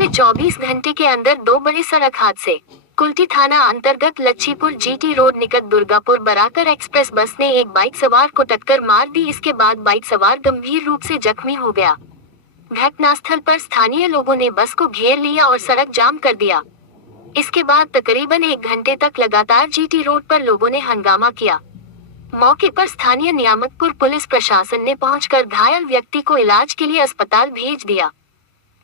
में 24 घंटे के अंदर 2 बड़े सड़क हादसे। कुल्टी थाना अंतर्गत लच्छीपुर जीटी रोड निकट दुर्गापुर बराकर एक्सप्रेस बस ने एक बाइक सवार को टक्कर मार दी। इसके बाद बाइक सवार गंभीर रूप से जख्मी हो गया। घटनास्थल पर स्थानीय लोगों ने बस को घेर लिया और सड़क जाम कर दिया। इसके बाद तकरीबन 1 घंटे तक लगातार जीटी रोड पर लोगों ने हंगामा किया। मौके पर स्थानीय नियामतपुर पुलिस प्रशासन ने पहुंचकर घायल व्यक्ति को इलाज के लिए अस्पताल भेज दिया।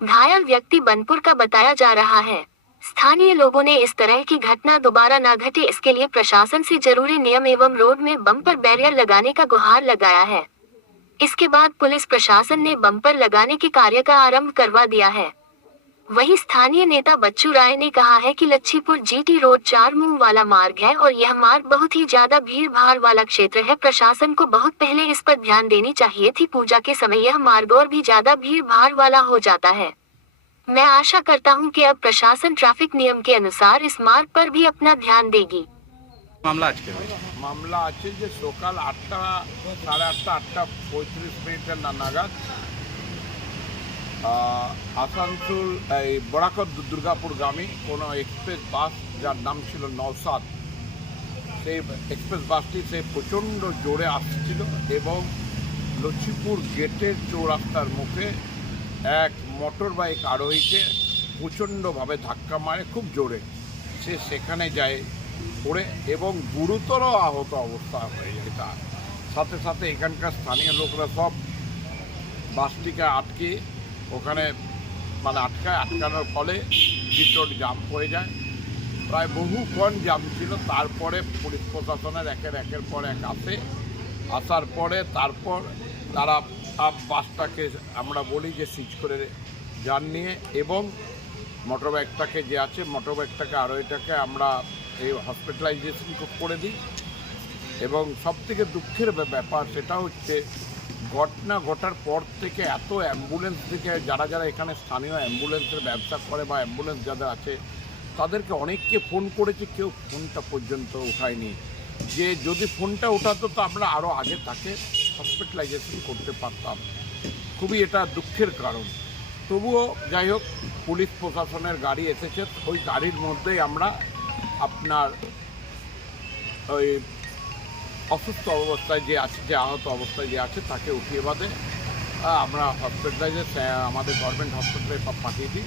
घायल व्यक्ति बनपुर का बताया जा रहा है। स्थानीय लोगों ने इस तरह की घटना दोबारा न घटे इसके लिए प्रशासन से जरूरी नियम एवं रोड में बम्पर बैरियर लगाने का गुहार लगाया है। इसके बाद पुलिस प्रशासन ने बम्पर लगाने के कार्य का आरंभ करवा दिया है। वहीं स्थानीय नेता बच्चू राय ने कहा है कि लच्छीपुर जीटी रोड 4 मुंह वाला मार्ग है और यह मार्ग बहुत ही ज्यादा भीड़ भाड़ वाला क्षेत्र है। प्रशासन को बहुत पहले इस पर ध्यान देनी चाहिए थी। पूजा के समय यह मार्ग और भी ज्यादा भीड़ भाड़ वाला हो जाता है। मैं आशा करता हूं कि अब प्रशासन ट्रैफिक नियम के अनुसार इस मार्ग पर भी अपना ध्यान देगी। মামলা আছে যে সকাল 8টা সাড়ে 8টা 8:35 নাগাদ আসানসোল এই বরাকর দুর্গাপুরগামী কোনো এক্সপ্রেস বাস যার নাম ছিল নওসাদ, সেই এক্সপ্রেস বাসটি সে প্রচণ্ড জোরে আসছিল এবং লচ্ছিপুর গেটের চৌরাস্তার মুখে এক মোটর বাইক আরোহীকে প্রচণ্ডভাবে ধাক্কা মারে খুব জোরে। সে সেখানে যায় পড়ে এবং গুরুতর আহত অবস্থা হয়ে যায়। তার সাথে সাথে এখানকার স্থানীয় লোকরা সব বাসটিকে আটকে ওখানে আটকানোর ফলে ভিতর জাম পড়ে যায়। প্রায় বহুক্ষণ জাম ছিল। তারপরে পুলিশ প্রশাসনের একের পর এক আসার পরে তারপর তারা বাসটাকে আমরা বলি যে সিজ করে যান নিয়ে এবং মোটরবাইকটাকে যে আছে মোটরবাইকটাকে আরোহীটাকে আমরা এই হসপিটালাইজেশন করে দিই। এবং সবথেকে দুঃখের ব্যাপার সেটা হচ্ছে ঘটনা ঘটার পর থেকে এত অ্যাম্বুলেন্স থেকে যারা এখানে স্থানীয় অ্যাম্বুলেন্সের ব্যবসা করে বা অ্যাম্বুলেন্স যাদের আছে তাদেরকে অনেককে ফোন করেছে, কেউ ফোনটা পর্যন্ত ওঠায়নি। যে যদি ফোনটা ওঠাতো তো আমরা আরও আগে তাকে হসপিটালাইজেশন করতে পারতাম। খুবই এটা দুঃখের কারণ। তবুও যাই হোক, পুলিশ প্রশাসনের গাড়ি এসেছে, ওই গাড়ির মধ্যেই আমরা আপনার ওই অসুস্থ অবস্থায় যে আছে, যে আহত অবস্থায় যে আছে তাকে উঠিয়ে বাদে আমরা হসপিটালাইজে আমাদের গভর্নমেন্ট হসপিটালে পাঠিয়ে দিই।